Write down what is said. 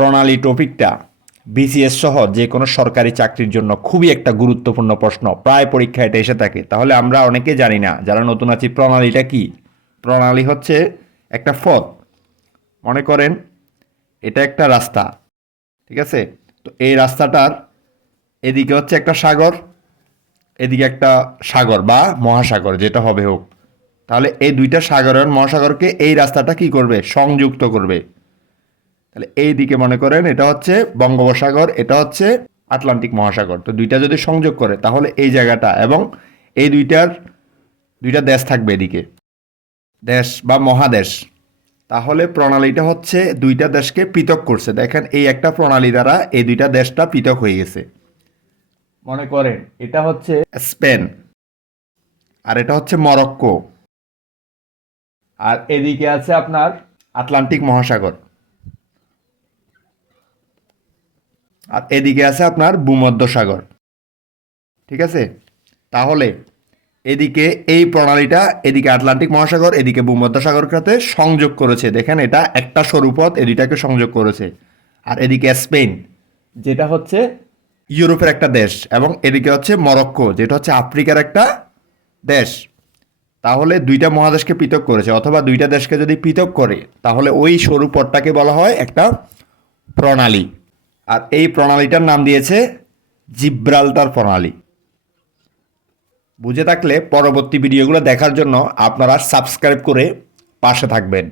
প্রণালী টপিকটা বিসিএস সহ যে কোনো সরকারি চাকরির জন্য খুবই একটা গুরুত্বপূর্ণ প্রশ্ন, প্রায় পরীক্ষায় এটা এসে থাকে। তাহলে আমরা অনেকে জানি না, যারা নতুন আছি, প্রণালীটা কি। প্রণালী হচ্ছে একটা পথ, মনে করেন এটা একটা রাস্তা, ঠিক আছে? তো এই রাস্তাটার এদিকে হচ্ছে একটা সাগর, এদিকে একটা সাগর বা মহাসাগর, যেটা হবে হোক। তাহলে এই দুইটা সাগর এবং মহাসাগরকে এই রাস্তাটা কি করবে, সংযুক্ত করবে। তাহলে এই দিকে মনে করেন এটা হচ্ছে বঙ্গোপসাগর, এটা হচ্ছে আটলান্টিক মহাসাগর। তো দুইটা যদি সংযোগ করে তাহলে এই জায়গাটা এবং এই দুইটা দেশ থাকবে এদিকে, দেশ বা মহাদেশ। তাহলে প্রণালীটা হচ্ছে দুইটা দেশকে পৃথক করছে। দেখেন এই একটা প্রণালী দ্বারা এই দুইটা দেশটা পৃথক হয়ে গেছে। মনে করেন এটা হচ্ছে স্পেন আর এটা হচ্ছে মরক্কো, আর এদিকে আছে আপনার আটলান্টিক মহাসাগর, আর এদিকে আছে আপনার ভূমধ্যসাগর, ঠিক আছে? তাহলে এদিকে এই প্রণালীটা এদিকে আটলান্টিক মহাসাগর, এদিকে ভূমধ্যসাগরের সাথে সংযোগ করেছে। দেখেন এটা একটা সরু পথ এই দুইটাকে সংযোগ করেছে। আর এদিকে স্পেন, যেটা হচ্ছে ইউরোপের একটা দেশ, এবং এদিকে হচ্ছে মরক্কো, যেটা হচ্ছে আফ্রিকার একটা দেশ। তাহলে দুইটা মহাদেশকে পৃথক করেছে, অথবা দুইটা দেশকে যদি পৃথক করে তাহলে ওই সরু পথটাকে বলা হয় একটা প্রণালী। আর এই প্রণালীটার নাম দিয়েছে জিব্রাল্টার প্রণালী। বুঝে থাকলে পরবর্তী ভিডিওগুলো দেখার জন্য আপনারা সাবস্ক্রাইব করে পাশে থাকবেন।